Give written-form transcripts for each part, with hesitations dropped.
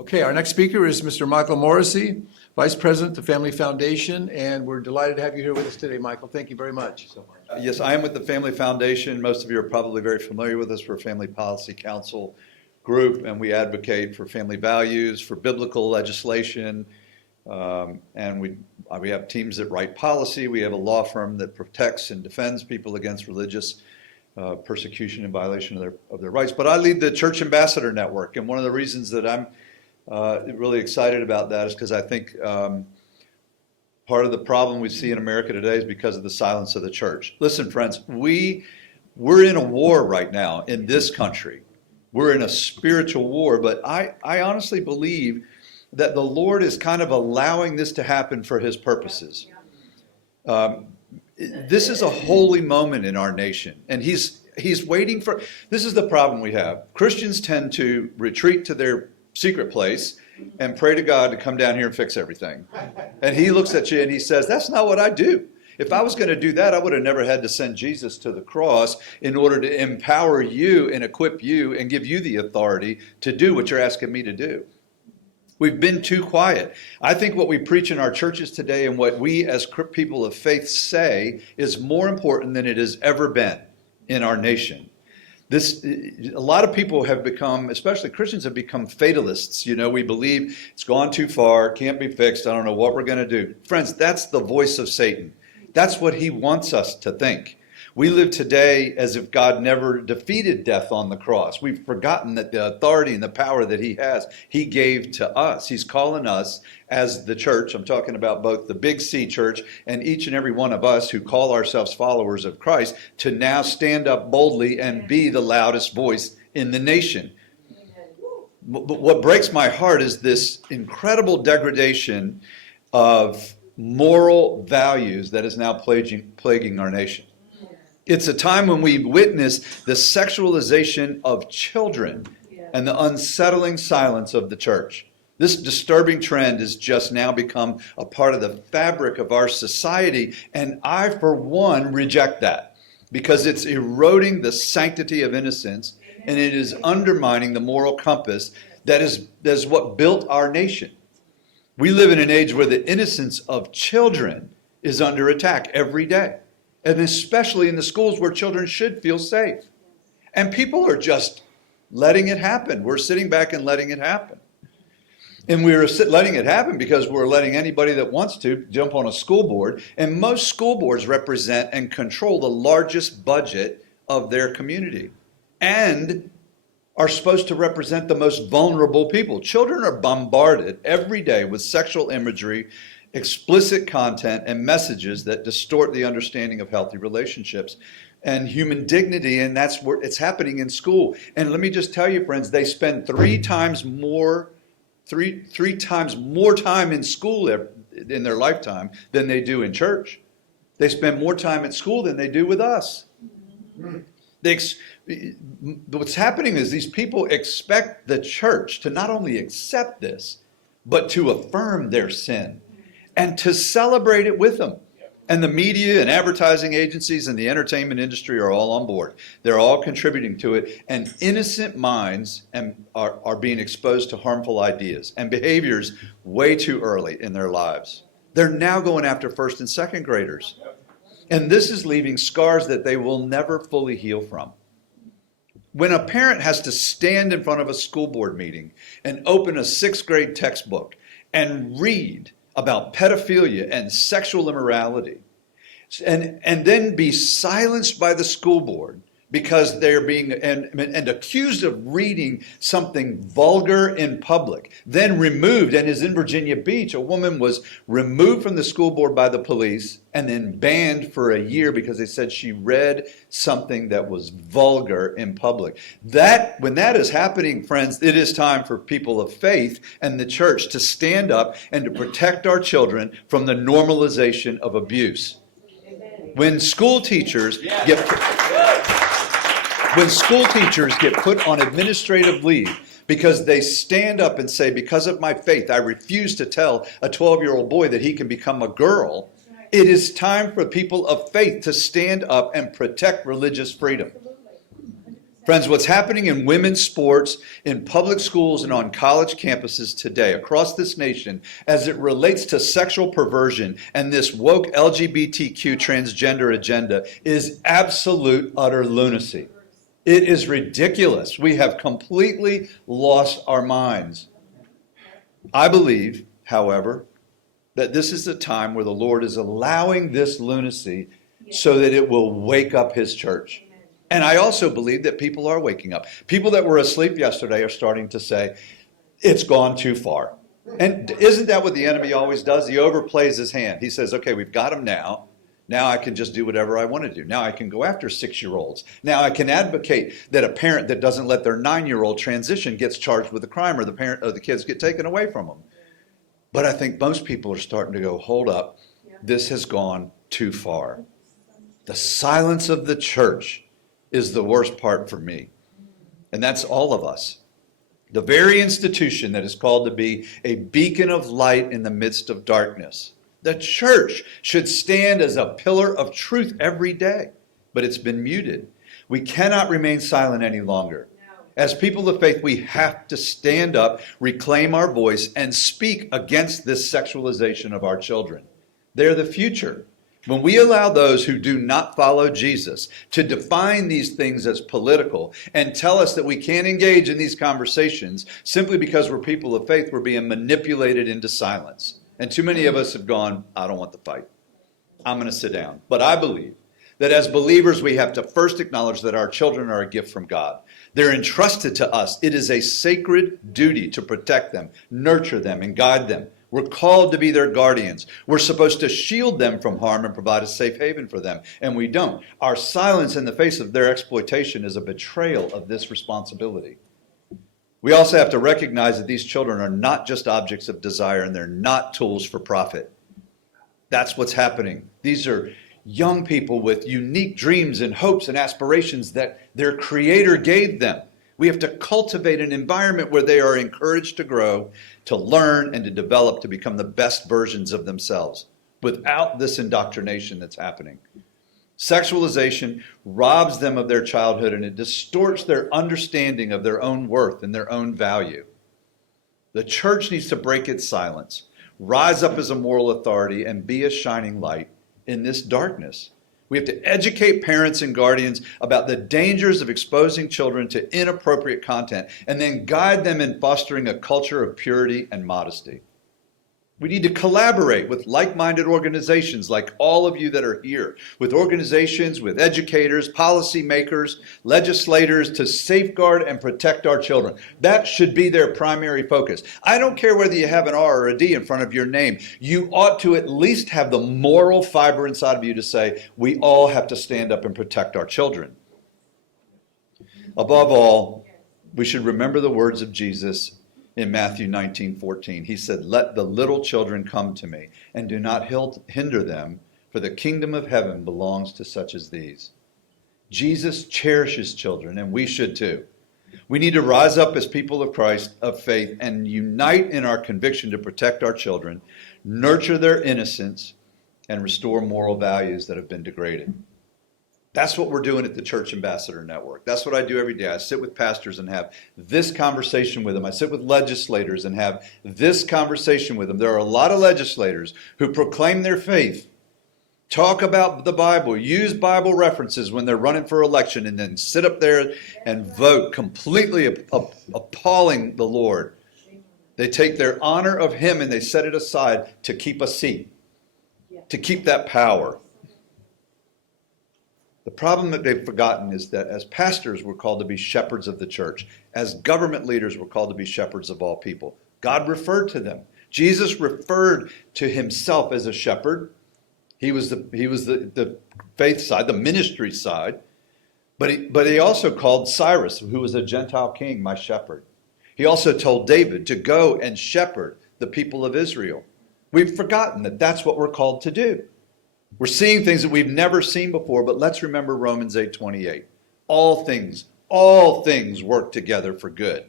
Okay, our next speaker is Mr. Michael Morisi, Vice President of the Family Foundation, and we're delighted to have you here with us today, Michael. Thank you very much. Yes, I am with the Family Foundation. Most of you are probably very familiar with us. We're a Family Policy Council group, and we advocate for family values, for biblical legislation, and we have teams that write policy. We have a law firm that protects and defends people against religious persecution and violation of their rights. But I lead the Church Ambassador Network, and one of the reasons that I'm really excited about that is because I think part of the problem we see in America today is because of the silence of the church. Listen, friends, we're in a war right now in this country. We're in a spiritual war, but I honestly believe that the Lord is kind of allowing this to happen for his purposes. This is a holy moment in our nation, and he's waiting for, this is the problem we have. Christians tend to retreat to their secret place and pray to God to come down here and fix everything. And he looks at you and he says, that's not what I do. If I was going to do that, I would have never had to send Jesus to the cross in order to empower you and equip you and give you the authority to do what you're asking me to do. We've been too quiet. I think what we preach in our churches today and what we as people of faith say is more important than it has ever been in our nation. A lot of people have become, especially Christians, have become fatalists. You know, we believe it's gone too far, can't be fixed, I don't know what we're going to do. Friends, that's the voice of Satan. That's what he wants us to think. We live today as if God never defeated death on the cross. We've forgotten that the authority and the power that he has, he gave to us. He's calling us as the church. I'm talking about both the Big C church and each and every one of us who call ourselves followers of Christ to now stand up boldly and be the loudest voice in the nation. But what breaks my heart is this incredible degradation of moral values that is now plaguing our nation. It's a time when we witness the sexualization of children and the unsettling silence of the church. This disturbing trend has just now become a part of the fabric of our society, and I, for one, reject that because it's eroding the sanctity of innocence and it is undermining the moral compass that is what built our nation. We live in an age where the innocence of children is under attack every day. And especially in the schools where children should feel safe. And people are just letting it happen. We're sitting back and letting it happen. And we're letting it happen because we're letting anybody that wants to jump on a school board. And most school boards represent and control the largest budget of their community. And are supposed to represent the most vulnerable people. Children are bombarded every day with sexual imagery, explicit content, and messages that distort the understanding of healthy relationships and human dignity, and that's where it's happening in school. And let me just tell you, friends, they spend three times more time in school in their lifetime than they do in church. They spend more time at school than they do with us. What's happening is these people expect the church to not only accept this, but to affirm their sin and to celebrate it with them. And the media and advertising agencies and the entertainment industry are all on board. They're all contributing to it. And innocent minds are being exposed to harmful ideas and behaviors way too early in their lives. They're now going after first and second graders. And this is leaving scars that they will never fully heal from. When a parent has to stand in front of a school board meeting and open a sixth grade textbook and read about pedophilia and sexual immorality, and then be silenced by the school board because they're being and accused of reading something vulgar in public, then removed, and is in Virginia Beach, a woman was removed from the school board by the police and then banned for a year because they said she read something that was vulgar in public. When that is happening, friends, it is time for people of faith and the church to stand up and to protect our children from the normalization of abuse. When school teachers get put on administrative leave because they stand up and say, because of my faith, I refuse to tell a 12-year-old boy that he can become a girl, it is time for people of faith to stand up and protect religious freedom. Friends, what's happening in women's sports, in public schools, and on college campuses today across this nation as it relates to sexual perversion and this woke LGBTQ transgender agenda is absolute, utter lunacy. It is ridiculous. We have completely lost our minds. I believe, however, that this is a time where the Lord is allowing this lunacy so that it will wake up his church. And I also believe that people are waking up. People that were asleep yesterday are starting to say, it's gone too far. And isn't that what the enemy always does? He overplays his hand. He says, okay, we've got him now. Now I can just do whatever I want to do. Now I can go after 6-year-olds. Now I can advocate that a parent that doesn't let their 9-year-old transition gets charged with a crime, or the parent or the kids get taken away from them. But I think most people are starting to go, hold up, this has gone too far. The silence of the church is the worst part for me. And that's all of us. The very institution that is called to be a beacon of light in the midst of darkness. The church should stand as a pillar of truth every day, but it's been muted. We cannot remain silent any longer. As people of faith, we have to stand up, reclaim our voice, and speak against this sexualization of our children. They're the future. When we allow those who do not follow Jesus to define these things as political and tell us that we can't engage in these conversations simply because we're people of faith, we're being manipulated into silence. And too many of us have gone, I don't want the fight. I'm going to sit down. But I believe that as believers, we have to first acknowledge that our children are a gift from God. They're entrusted to us. It is a sacred duty to protect them, nurture them, and guide them. We're called to be their guardians. We're supposed to shield them from harm and provide a safe haven for them, and we don't. Our silence in the face of their exploitation is a betrayal of this responsibility. We also have to recognize that these children are not just objects of desire, and they're not tools for profit. That's what's happening. These are young people with unique dreams and hopes and aspirations that their Creator gave them. We have to cultivate an environment where they are encouraged to grow, to learn, and to develop to become the best versions of themselves without this indoctrination that's happening. Sexualization robs them of their childhood, and it distorts their understanding of their own worth and their own value. The church needs to break its silence, rise up as a moral authority, and be a shining light in this darkness. We have to educate parents and guardians about the dangers of exposing children to inappropriate content and then guide them in fostering a culture of purity and modesty. We need to collaborate with like-minded organizations like all of you that are here, with organizations, with educators, policymakers, legislators to safeguard and protect our children. That should be their primary focus. I don't care whether you have an R or a D in front of your name. You ought to at least have the moral fiber inside of you to say, we all have to stand up and protect our children. Above all, we should remember the words of Jesus in Matthew 19:14. He said, let the little children come to me, and do not hinder them, for the kingdom of heaven belongs to such as these. Jesus cherishes children, and we should too. We need to rise up as people of Christ, of faith, and unite in our conviction to protect our children, nurture their innocence, and restore moral values that have been degraded. That's what we're doing at the Church Ambassador Network. That's what I do every day. I sit with pastors and have this conversation with them. I sit with legislators and have this conversation with them. There are a lot of legislators who proclaim their faith, talk about the Bible, use Bible references when they're running for election, and then sit up there and vote, completely appalling the Lord. They take their honor of Him and they set it aside to keep a seat, to keep that power. The problem that they've forgotten is that as pastors, we're called to be shepherds of the church. As government leaders, we're called to be shepherds of all people. God referred to them. Jesus referred to himself as a shepherd. He was the faith side, the ministry side. But he also called Cyrus, who was a Gentile king, my shepherd. He also told David to go and shepherd the people of Israel. We've forgotten that that's what we're called to do. We're seeing things that we've never seen before, but let's remember Romans 8:28. All things work together for good.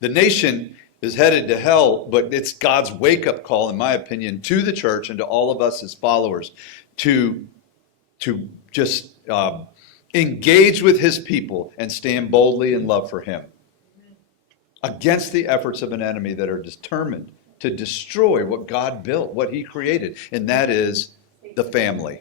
The nation is headed to hell, but it's God's wake-up call, in my opinion, to the church and to all of us as followers to just engage with his people, and stand boldly in love for him against the efforts of an enemy that are determined to destroy what God built, what he created, and that is the family.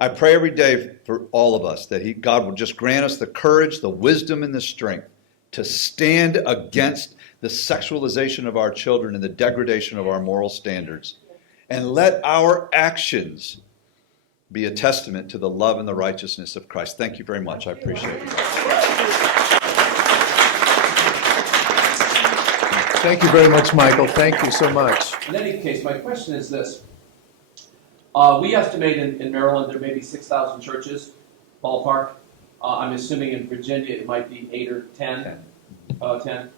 I pray every day for all of us that God will just grant us the courage, the wisdom, and the strength to stand against the sexualization of our children and the degradation of our moral standards. And let our actions be a testament to the love and the righteousness of Christ. Thank you very much. I appreciate it. Thank you very much, Michael. Thank you so much. In any case, my question is this. We estimate in Maryland there may be 6,000 churches, ballpark. I'm assuming in Virginia it might be 8 or 10. 10.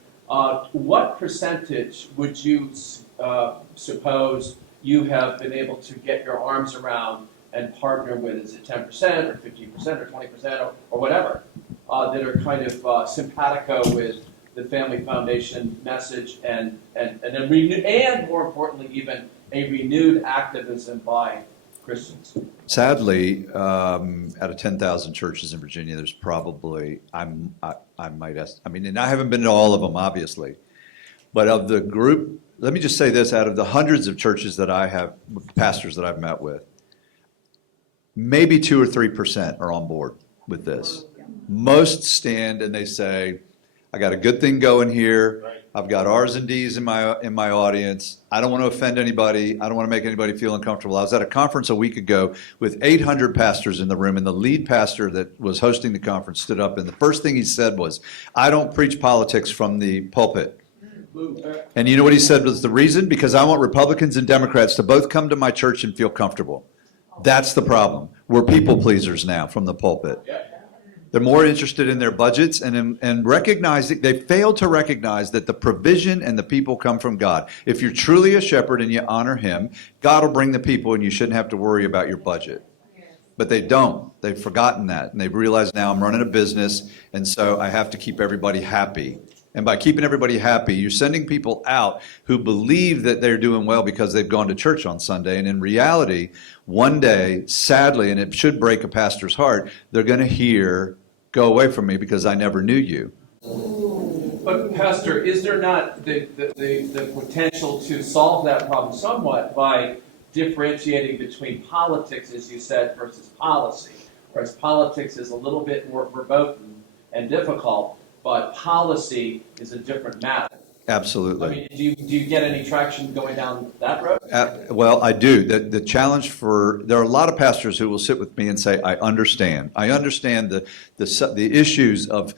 What percentage would you suppose you have been able to get your arms around and partner with? Is it 10% or 15% or 20% or whatever that are kind of simpatico with the Family Foundation message and more importantly even a renewed activism by Christians? Sadly, out of 10,000 churches in Virginia, there's probably, I might ask, and I haven't been to all of them, obviously, but of the group, let me just say this, out of the hundreds of churches that I have, pastors that I've met with, maybe 2 or 3% are on board with this. Most stand and they say, I got a good thing going here. I've got R's and D's in my audience. I don't want to offend anybody. I don't want to make anybody feel uncomfortable. I was at a conference a week ago with 800 pastors in the room, and the lead pastor that was hosting the conference stood up, and the first thing he said was, I don't preach politics from the pulpit. And you know what he said was the reason? Because I want Republicans and Democrats to both come to my church and feel comfortable. That's the problem. We're people pleasers now from the pulpit. They're more interested in their budgets and recognizing, they fail to recognize that the provision and the people come from God. If you're truly a shepherd and you honor him, God will bring the people and you shouldn't have to worry about your budget. But they don't. They've forgotten that. And they've realized now I'm running a business and so I have to keep everybody happy. And by keeping everybody happy, you're sending people out who believe that they're doing well because they've gone to church on Sunday. And in reality, one day, sadly, and it should break a pastor's heart, they're going to hear, go away from me because I never knew you. But Pastor, is there not the potential to solve that problem somewhat by differentiating between politics, as you said, versus policy? Whereas politics is a little bit more verboten and difficult, but policy is a different matter. Absolutely. I mean, do you get any traction going down that road? Well, I do. The challenge there are a lot of pastors who will sit with me and say, I understand. I understand the issues of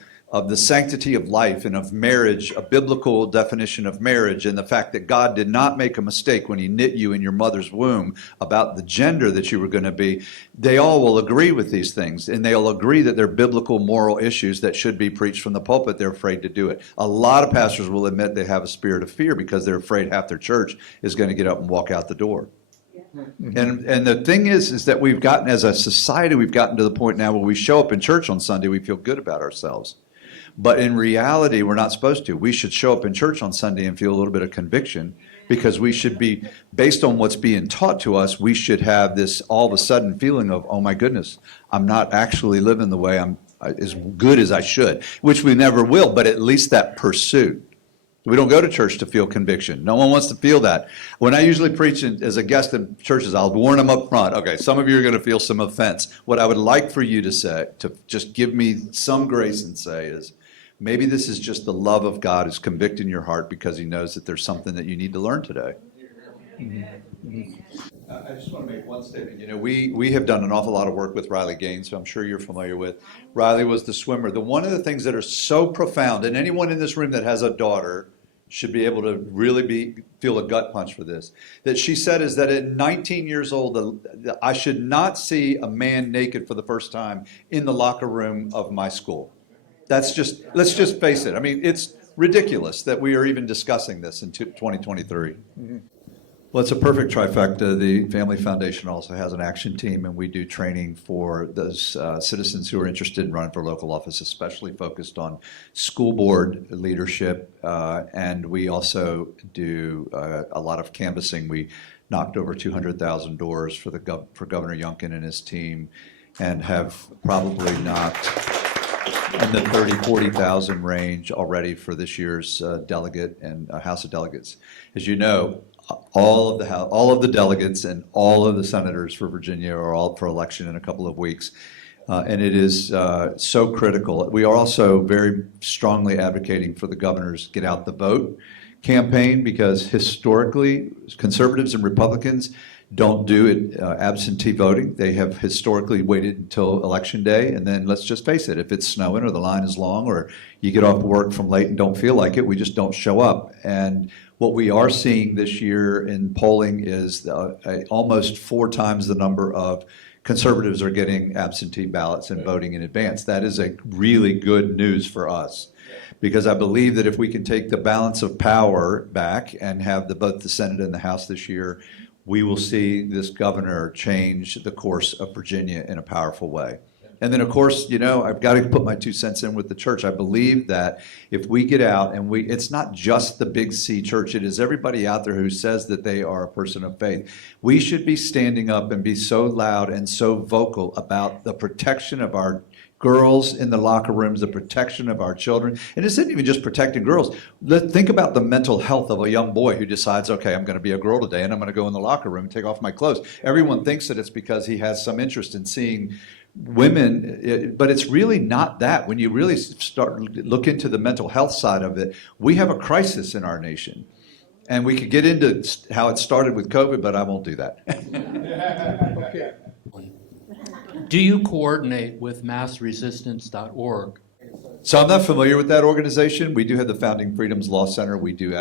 the sanctity of life and of marriage, a biblical definition of marriage, and the fact that God did not make a mistake when he knit you in your mother's womb about the gender that you were going to be. They all will agree with these things, and they'll agree that they're biblical moral issues that should be preached from the pulpit. They're afraid to do it. A lot of pastors will admit they have a spirit of fear because they're afraid half their church is going to get up and walk out the door. And the thing is that we've gotten, as a society, we've gotten to the point now where we show up in church on Sunday, we feel good about ourselves. But in reality, we're not supposed to. We should show up in church on Sunday and feel a little bit of conviction because we should be, based on what's being taught to us, we should have this all of a sudden feeling of, oh my goodness, I'm not actually living the way I'm as good as I should, which we never will, but at least that pursuit. We don't go to church to feel conviction. No one wants to feel that. When I usually preach as a guest in churches, I'll warn them up front. Okay, some of you are going to feel some offense. What I would like for you to say, to just give me some grace and say is, maybe this is just the love of God is convicting your heart because he knows that there's something that you need to learn today. I just want to make one statement. You know, we have done an awful lot of work with Riley Gaines, who I'm sure you're familiar with. Riley was the swimmer. One of the things that are so profound, and anyone in this room that has a daughter should be able to really feel a gut punch for this, that she said is that at 19 years old, I should not see a man naked for the first time in the locker room of my school. Let's just face it. I mean, it's ridiculous that we are even discussing this in 2023. Mm-hmm. Well, it's a perfect trifecta. The Family Foundation also has an action team, and we do training for those citizens who are interested in running for local office, especially focused on school board leadership. And we also do a lot of canvassing. We knocked over 200,000 doors for Governor Youngkin and his team and have probably not in the 30, 40,000 range already for this year's delegate and House of Delegates. As you know, all of the delegates and all of the senators for Virginia are all for election in a couple of weeks. And it is so critical. We are also very strongly advocating for the governor's Get Out the Vote campaign, because historically, conservatives and Republicans don't do it absentee voting. They have historically waited until election day, and then let's just face it, if it's snowing or the line is long or you get off work from late and don't feel like it, we just don't show up. And what we are seeing this year in polling is almost 4 times the number of conservatives are getting absentee ballots and voting in advance. That is a really good news for us, because I believe that if we can take the balance of power back and have both the Senate and the House this year, we will see this governor change the course of Virginia in a powerful way. And then, of course, I've got to put my 2 cents in with the church. I believe that if we get out and it's not just the Big C church, it is everybody out there who says that they are a person of faith. We should be standing up and be so loud and so vocal about the protection of our girls in the locker rooms, the protection of our children. And it isn't even just protecting girls. Think about the mental health of a young boy who decides, okay, I'm going to be a girl today and I'm going to go in the locker room and take off my clothes. Everyone thinks that it's because he has some interest in seeing women, but it's really not that. When you really look into the mental health side of it, we have a crisis in our nation. And we could get into how it started with COVID, but I won't do that. Okay. Do you coordinate with massresistance.org? So I'm not familiar with that organization. We do have the Founding Freedoms Law Center. We do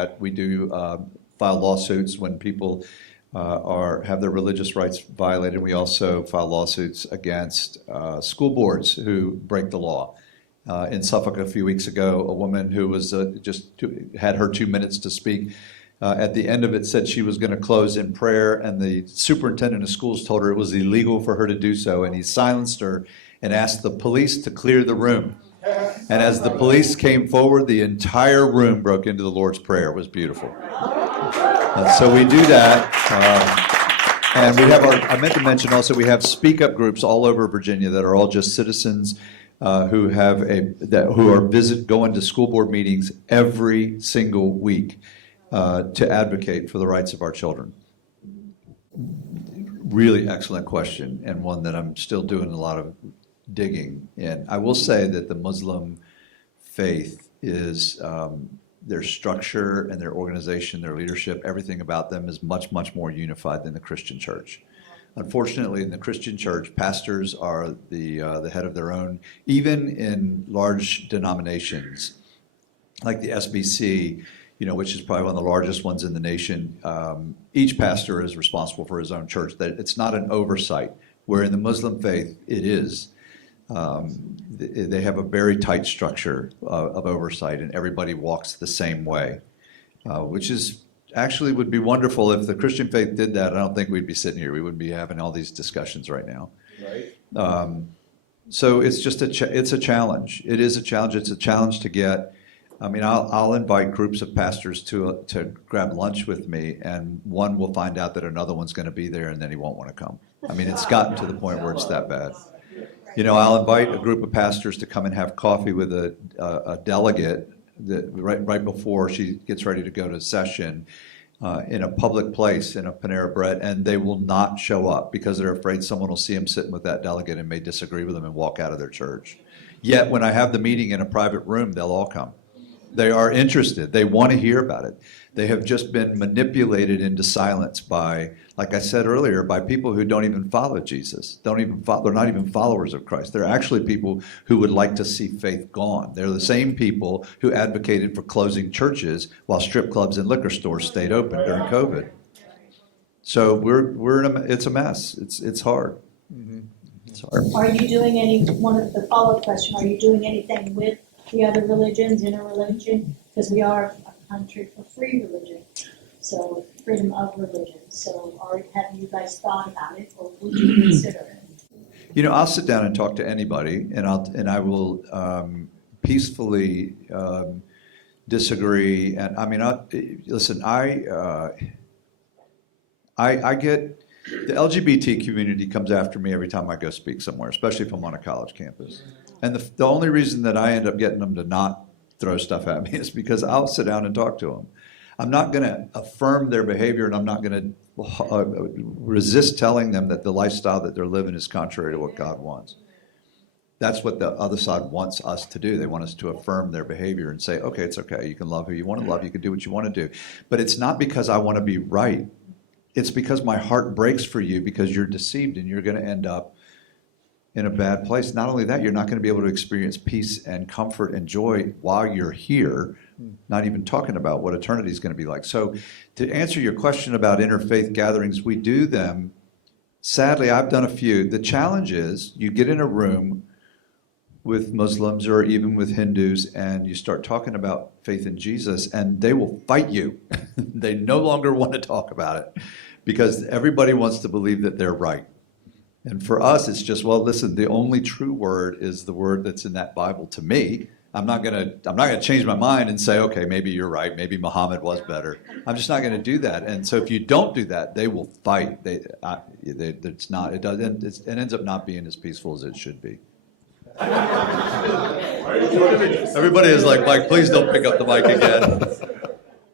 file lawsuits when people have their religious rights violated. We also file lawsuits against school boards who break the law. In Suffolk a few weeks ago, a woman who was had her 2 minutes to speak. At the end of it, said she was going to close in prayer, and the superintendent of schools told her it was illegal for her to do so, and he silenced her and asked the police to clear the room. And as the police came forward, the entire room broke into the Lord's Prayer. It was beautiful. So we do that. And we have I meant to mention also, we have speak up groups all over Virginia that are all just citizens who are going to school board meetings every single week to advocate for the rights of our children. Really excellent question, and one that I'm still doing a lot of digging in. I will say that the Muslim faith is their structure and their organization, their leadership, everything about them is much, much more unified than the Christian church. Unfortunately, in the Christian church, pastors are the head of their own, even in large denominations like the SBC, which is probably one of the largest ones in the nation. Each pastor is responsible for his own church. That it's not an oversight, where in the Muslim faith it is. They have a very tight structure of oversight, and everybody walks the same way, which is actually would be wonderful if the Christian faith did that. I don't think we'd be sitting here. We wouldn't be having all these discussions right now. Right. So it's just it's a challenge. It is a challenge. It's a challenge to get. I mean, I'll invite groups of pastors to grab lunch with me, and one will find out that another one's going to be there, and then he won't want to come. I mean, it's gotten to the point where it's that bad. I'll invite a group of pastors to come and have coffee with a delegate right before she gets ready to go to session in a public place in a Panera Bread, and they will not show up because they're afraid someone will see them sitting with that delegate and may disagree with them and walk out of their church. Yet when I have the meeting in a private room, they'll all come. They are interested. They want to hear about it. They have just been manipulated into silence by, like I said earlier, by people who don't even follow Jesus. They're not even followers of Christ. They're actually people who would like to see faith gone. They're the same people who advocated for closing churches while strip clubs and liquor stores stayed open during COVID. So it's a mess. It's hard. It's hard. Are you doing one of the follow-up question, are you doing anything with the other religions, interreligion? Because we are a country for free religion, so freedom of religion. So have you guys thought about it, or would you consider it? I'll sit down and talk to anybody, and I will peacefully disagree. And I mean, listen, I get The LGBT community comes after me every time I go speak somewhere, especially if I'm on a college campus. And the only reason that I end up getting them to not throw stuff at me is because I'll sit down and talk to them. I'm not going to affirm their behavior, and I'm not going to resist telling them that the lifestyle that they're living is contrary to what God wants. That's what the other side wants us to do. They want us to affirm their behavior and say, okay, it's okay. You can love who you want to love. You can do what you want to do. But it's not because I want to be right. It's because my heart breaks for you because you're deceived and you're going to end up in a bad place. Not only that, you're not going to be able to experience peace and comfort and joy while you're here, not even talking about what eternity is going to be like. So to answer your question about interfaith gatherings, we do them. Sadly, I've done a few. The challenge is you get in a room with Muslims or even with Hindus, and you start talking about faith in Jesus, and they will fight you. They no longer want to talk about it because everybody wants to believe that they're right. And for us, it's just, well, listen, the only true word is the word that's in that Bible to me. I'm not gonna change my mind and say, okay, maybe you're right, maybe Muhammad was better. I'm just not gonna do that. And so if you don't do that, they will fight. It ends up not being as peaceful as it should be. Everybody is like, Mike, please don't pick up the mic again.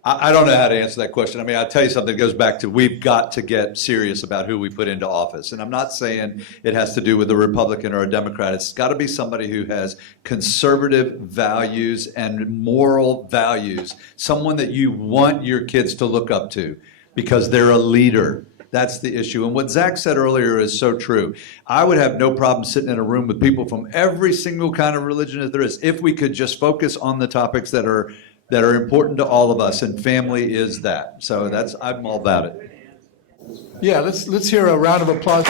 I don't know how to answer that question. I mean, I'll tell you something that goes back to we've got to get serious about who we put into office. And I'm not saying it has to do with a Republican or a Democrat. It's got to be somebody who has conservative values and moral values, someone that you want your kids to look up to because they're a leader. That's the issue. And what Zach said earlier is so true. I would have no problem sitting in a room with people from every single kind of religion that there is if we could just focus on the topics that are important to all of us, and family is that. So I'm all about it. Yeah, let's hear a round of applause.